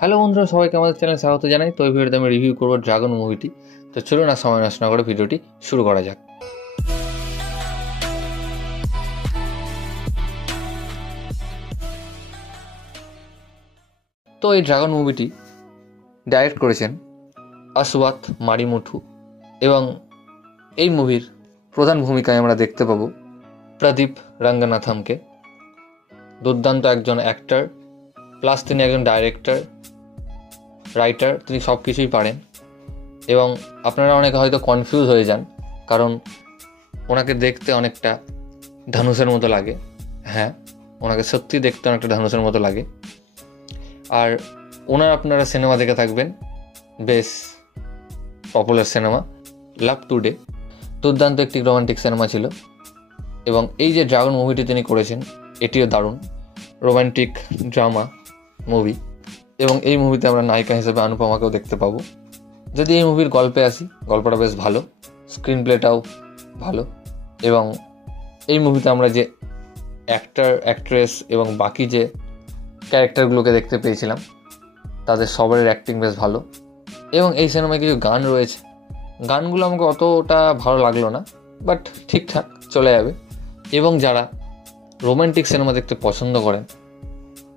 Hello বন্ধুরা, সবাইকে আমাদের চ্যানেলে স্বাগত জানাই। তো এই ভিডিওতে আমি রিভিউ করবো ড্রাগন মুভিটি। তো চলুন না সময় নষ্ট না করে ভিডিওটি শুরু করা যাক। তো এই ড্রাগন মুভিটি ডাইরেক্ট করেছেন আসওয়াত মারিমুথু এবং এই মুভির প্রধান ভূমিকায় আমরা দেখতে পাবো প্রদীপ রঙ্গনাথমকে। দুর্দান্ত একজন অ্যাক্টর, প্লাস তিনি একজন ডাইরেক্টর, রাইটার, তিনি সব কিছুই পারেন। এবং আপনারা অনেকে হয়তো কনফিউজ হয়ে যান, কারণ ওনাকে দেখতে অনেকটা ধানুষের মতো লাগে। হ্যাঁ, ওনাকে সত্যি দেখতে অনেকটা ধানুষের মতো লাগে। আর ওনার আপনারা সিনেমা দেখে থাকবেন, বেশ পপুলার সিনেমা লাভ টুডে, দুর্দান্ত একটি রোমান্টিক সিনেমা ছিল। এবং এই যে ড্রাগন মুভিটি তিনি করেছেন, এটিও দারুণ রোমান্টিক ড্রামা মুভি। এবং এই মুভিতে আমরা নায়িকা হিসেবে অনুপমাকেও দেখতে পাবো। যদি এই মুভির গল্পে আসি, গল্পটা বেশ ভালো, স্ক্রিন প্লেটাও ভালো। এবং এই মুভিতে আমরা যে অ্যাক্টর, অ্যাক্ট্রেস এবং বাকি যে ক্যারেক্টারগুলোকে দেখতে পেয়েছিলাম, তাদের সবারই অ্যাক্টিং বেশ ভালো। এবং এই সিনেমায় কিছু গান রয়েছে, গানগুলো আমাকে অতটা ভালো লাগলো না, বাট ঠিকঠাক চলে যাবে। এবং যারা রোমান্টিক সিনেমা দেখতে পছন্দ করেন,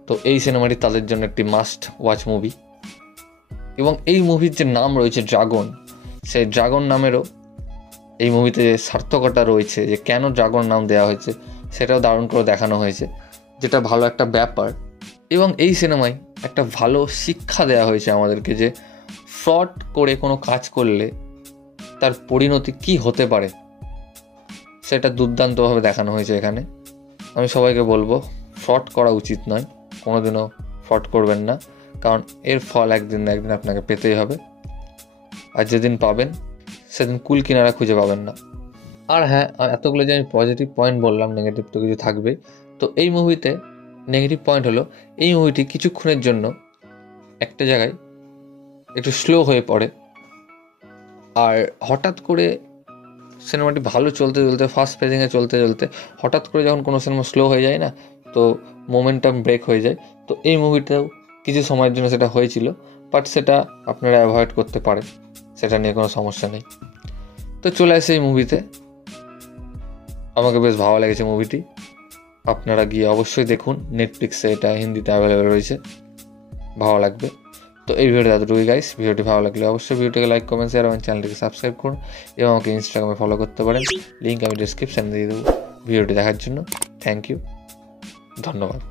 তো এই সিনেমাটি তাদের জন্য একটি মাস্ট ওয়াচ মুভি। এবং এই মুভির যে নাম রয়েছে ড্রাগন, সেই ড্রাগন নামেরও এই মুভিতে যে সার্থকতা রয়েছে, যে কেন ড্রাগন নাম দেওয়া হয়েছে, সেটাও দারুণ করে দেখানো হয়েছে, যেটা ভালো একটা ব্যাপার। এবং এই সিনেমায় একটা ভালো শিক্ষা দেওয়া হয়েছে আমাদেরকে, যে ফ্রড করে কোনো কাজ করলে তার পরিণতি কি হতে পারে, সেটা দুর্দান্তভাবে দেখানো হয়েছে এখানে। আমি সবাইকে বলবো, ফ্রড করা উচিত নয়, কোনোদিনও ফ্রড করবেন না, কারণ এর ফল একদিন না একদিন আপনাকে পেতেই হবে। আর যেদিন পাবেন, সেদিন কুল কিনারা খুঁজে পাবেন না। আর হ্যাঁ, এতগুলো যে আমি পজিটিভ পয়েন্ট বললাম, নেগেটিভ তো কিছু থাকবেই। তো এই মুভিতে নেগেটিভ পয়েন্ট হলো, এই মুভিটি কিছুক্ষণের জন্য একটা জায়গায় একটু স্লো হয়ে পড়ে। আর হঠাৎ করে সিনেমাটি ভালো চলতে চলতে, ফার্স্ট পেজিংয়ে চলতে চলতে হঠাৎ করে যখন কোনো সিনেমা স্লো হয়ে যায় না, তো মোমেন্টাম ব্রেক হয়ে যায়। তো এই মুভিটাও কিছু সময়ের জন্য সেটা হয়েছিল, বাট সেটা আপনারা অ্যাভয়েড করতে পারেন, সেটা নিয়ে কোনো সমস্যা নেই। তো চলে আসে এই মুভিতে, আমাকে বেশ ভালো লেগেছে মুভিটি। আপনারা গিয়ে অবশ্যই দেখুন, নেটফ্লিক্সে এটা হিন্দিতে অ্যাভেলেবেল রয়েছে, ভালো লাগবে। তো এই ভিডিওটা এতটুকুই গাইস। ভিডিওটি ভালো লাগলে অবশ্যই ভিডিওটিকে লাইক, কমেন্ট, শেয়ার এবং চ্যানেলটিকে সাবস্ক্রাইব করুন। এবং আমাকে ইনস্টাগ্রামে ফলো করতে পারেন, লিঙ্ক আমি ডিসক্রিপশানে দিয়ে দেবো। ভিডিওটি দেখার জন্য থ্যাংক ইউ, ধন্যবাদ।